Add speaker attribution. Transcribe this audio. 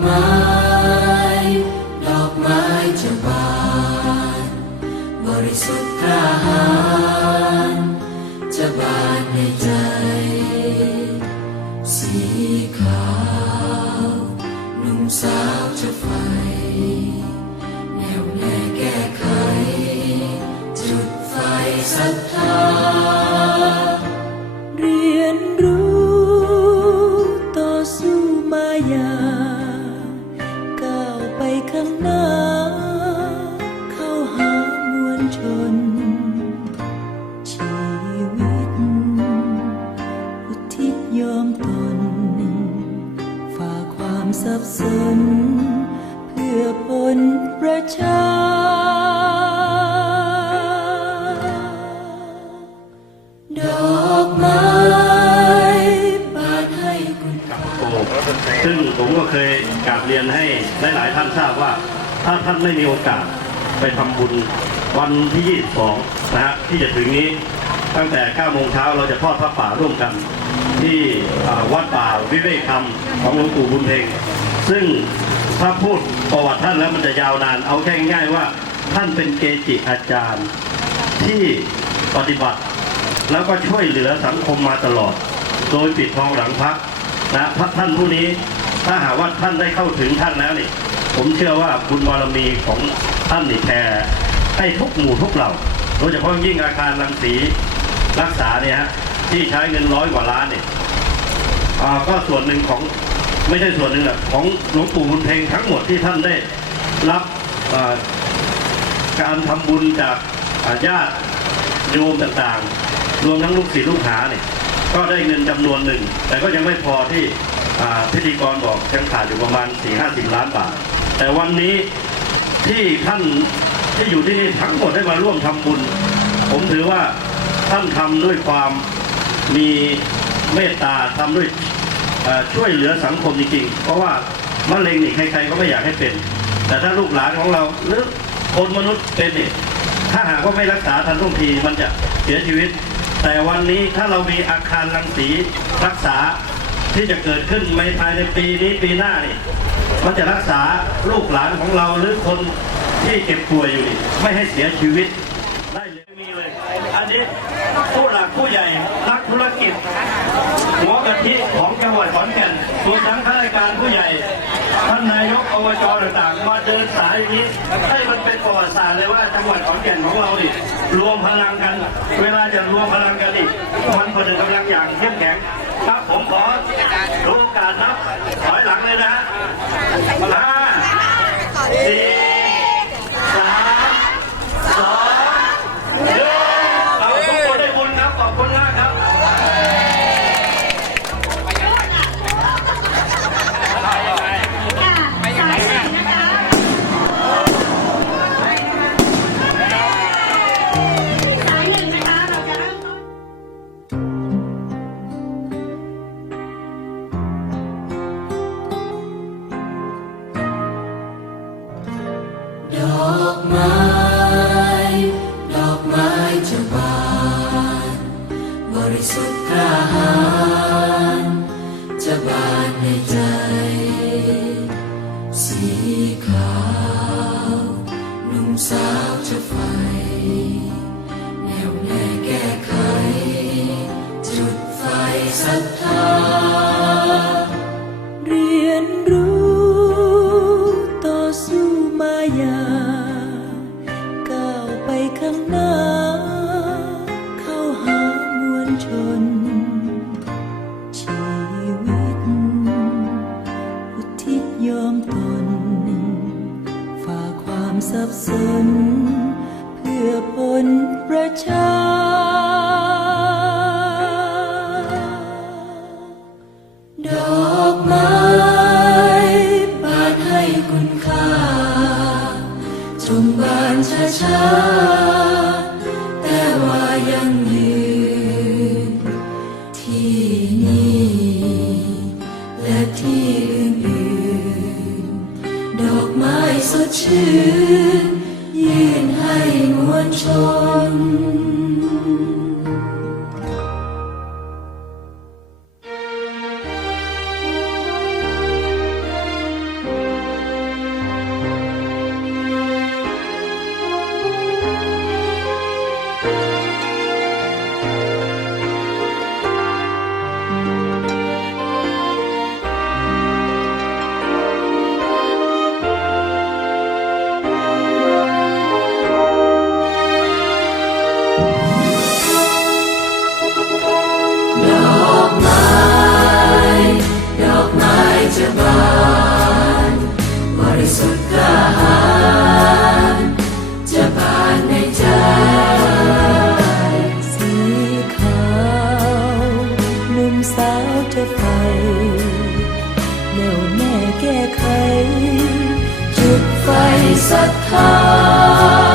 Speaker 1: ไม้ ดอกไม้จะบาน บริสุทธิ์กระหายจะบานในใจ
Speaker 2: สีขาว นุ่มสาวจะไฟ สับสน เพื่อผลประชา
Speaker 1: ดอกไม้บานให้คุณ
Speaker 3: กับโกซึ่งผมก็เคยกราบเรียนให้หลายๆท่านทราบว่า ถ้าท่านไม่มีโอกาสไปทำบุญวันที่ 22 นะฮะที่จะถึงนี้ตั้งแต่ 9 โมงเช้าเราจะทอดพระป่าร่วมกัน ที่วัดป่าวิเวกธรรมของหลวงปู่บุญเพ็ง ซึ่งถ้าพูดประวัติท่านแล้วมันจะยาวนาน เอาแค่ง่ายๆว่าท่านเป็นเกจิอาจารย์ที่ปฏิบัติ แล้วก็ช่วยเหลือสังคมมาตลอด โดยปิดทองหลังพระนะพระท่านผู้นี้ถ้าหากว่าท่านได้เข้าถึงท่านแล้วนี่ผมเชื่อว่าบุญบารมีของท่านนี่แผ่ให้ทุกหมู่ทุกเหล่าโดยเฉพาะยิ่งอาคารรังสีรักษาเนี่ยฮะที่ใช้เงินร้อยกว่าล้านเนี่ยก็ส่วนหนึ่งของ ไม่ใช่ส่วนหนึ่งอกของหลวงปู่บุญเพ็งทั้งหมดที่ท่านได้รับการทำบุญจากญาติโยมต่างๆ รวมทั้งลูกศิษย์ลูกหาเนี่ยก็ได้เงินจำนวนหนึ่ง แต่ก็ยังไม่พอที่พิธีกรบอกยังขาดอยู่ประมาณ4 5 0ล้านบาท แต่วันนี้ที่ท่านที่อยู่ที่นี่ทั้งหมดได้มาร่วมทำบุญ ผมถือว่าท่านทำด้วยความมีเมตตาทำด้วย ช่วยเหลือสังคมจริงๆ เพราะว่ามะเร็งนี่ใครๆก็ไม่อยากให้เป็น แต่ถ้าลูกหลานของเราหรือคนมนุษย์เป็นนี่ถ้าหากว่าไม่รักษาทันท่วงทีมันจะเสียชีวิต แต่วันนี้ถ้าเรามีอาคารรังสีรักษาที่จะเกิดขึ้นในภายในปีนี้ปีหน้านี่มันจะรักษาลูกหลานของเราหรือคนที่เก็บป่วยอยู่นี่ไม่ให้เสียชีวิตได้เลยมีเลย อันนี้ผู้หลักผู้ใหญ่นักธุรกิจหัวกะทิ รวมทั้งข้าราชการผู้ใหญ่ ท่านนายกอบจต่างๆมาเดินสายอย่างนี้ให้มันเป็นประวัติศาสตร์เลยว่าจังหวัดขอนแก่นของเราดิรวมพลังกัน เวลาจะรวมพลังกันดิมันผนึกกำลังอย่างเข้มแข็งครับผม หนุ่ม สับ
Speaker 4: สน เพื่
Speaker 2: อผลประชา
Speaker 1: ดอกไม้บานให้คุณค่า ชมบานช้าๆแต่ว่ายังยื มว สาวจะไปแล้วแม่แก้
Speaker 2: ไข จุดไฟศรัทธา